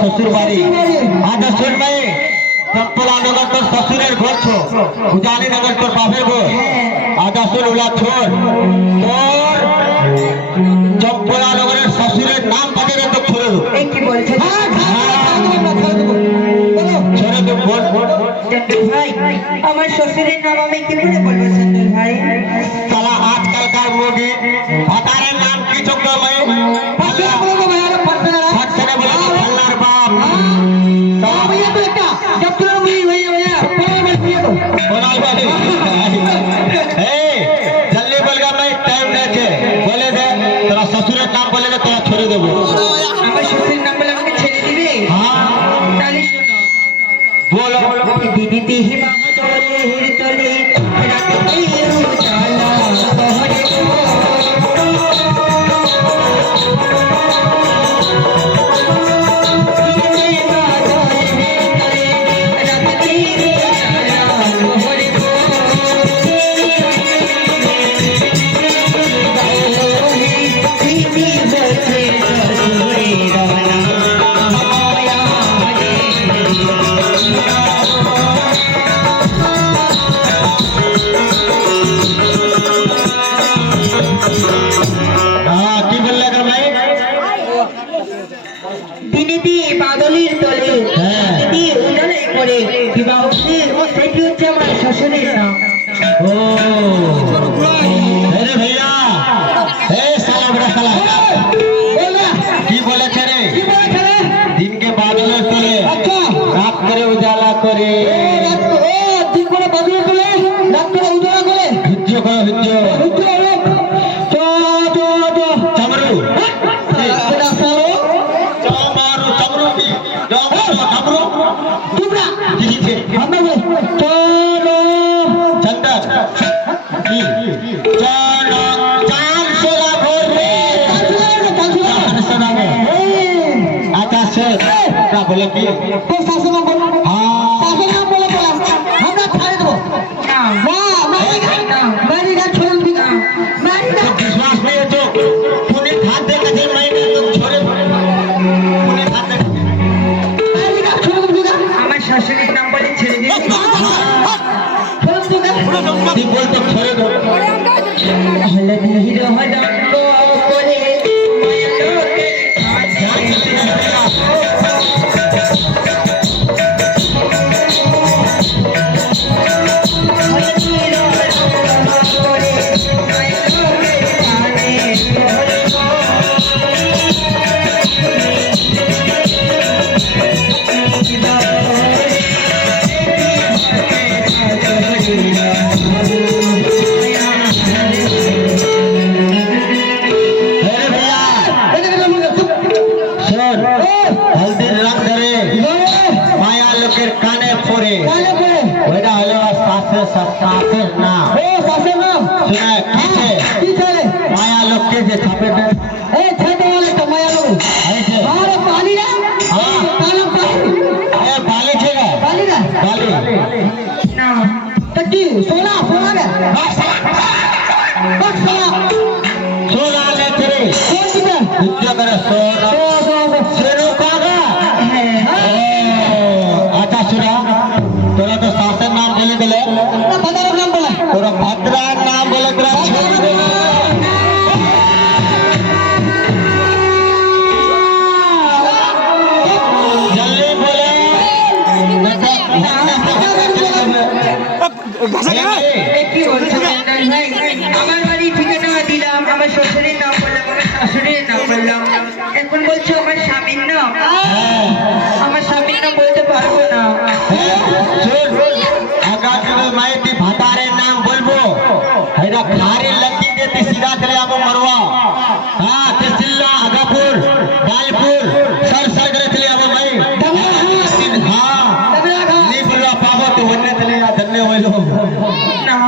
শ্বশুর বাড়ি আদর্শন মেয়ে চম্পলা নগর তোর শ্বশুরের ঘর ছো উজানি নগর তোর বাপের ঘর আদর্শন উলা ছোড় তোর চম্পলা নগরের শ্বশুরের নাম বাজে তো ছোড়ে দেবো কি বলছো ছোড়ে দেবো বল ভাই আমার শ্বশুরের নাম আমি কি করে বলবো চন্দন ভাই সালা আজকালকার মুভি ভাতারের নাম কি চোখ মেয়ে जल्दी बोल गया मैं टाइम नहीं बोले दे तेरा ससुर नाम बोले दे तेरा छोड़ देबो আমার শ্বশুরের নাম বলে আমাকে ছেড়ে দিবে हाँ তাহলে শোনো बोलो দিদি দেহি বাদলে হিরতলে রাতে উজালা বহরে বাদলির তলে দিদি উজালাই করে বিবাহ ও সেটি হচ্ছে আমার শ্বশুরের নাম ओ अरे भैया ए साला बड़ा साला की बोले थे रे दिन के बादल तले रात करे उजाला करे दिन করে বাদলের তলে রাত করে উজালা করে हिज्जो करो हिज्जो चमरू चमरू की चमरू তোমরা की थे আমরা চলো चंदन की चलो चांद सोला भोर रे सुना में अच्छा सर क्या बोले कि তো শাসন বলো हाँ শাসন বলে বলা আমরা ছাড়ে দেব না মারিগা ছোড় দিগা মারিগা तो विश्वास नहीं है तो तूने हाथ दे के महीने तुम छोड़े तूने हाथ दे মারিগা ছোড় দিগা আমার শাশুড়ির নাম বলে ছেড়ে দিই ছোড় দিগা ती बोल तो छोड़े दो হলদি হিরো হদঙ্গ করে মায়া লোকের अरे भैया सुन हल्दी रंग धरे माया लोकेर काने पड़े ওইটা হলো শাসের নাম শুনে কিছে মায়া লোককে যে ছাপে দেন ऐसे हाँ ए बाली छेगा बाली सोना सोना ले तेरे विद्या करे सोना शेरू कागा अच्छा सुना तोरा तो शासन नाम बोले दिले तोरा भद्रा नाम बोले तेरा छोड़ दे जल्दी बोले কি বলছো চন্দন ভাই আমার বাড়ি ঠিকানা দিলাম আমার শ্বশুরের নাম বললাম আমার শাশুড়ির নাম বললাম এখন বলছো আমার স্বামীর নাম আমার স্বামীর নাম বলতে পারবো না आगामी माहिती भातारे नाम बोलबो हैदा खारी लंकी के ती सीधा चले आबो मरवा हां ते सिल्ला आगापुर बालपुर सर करे चले आबो भाई গেল না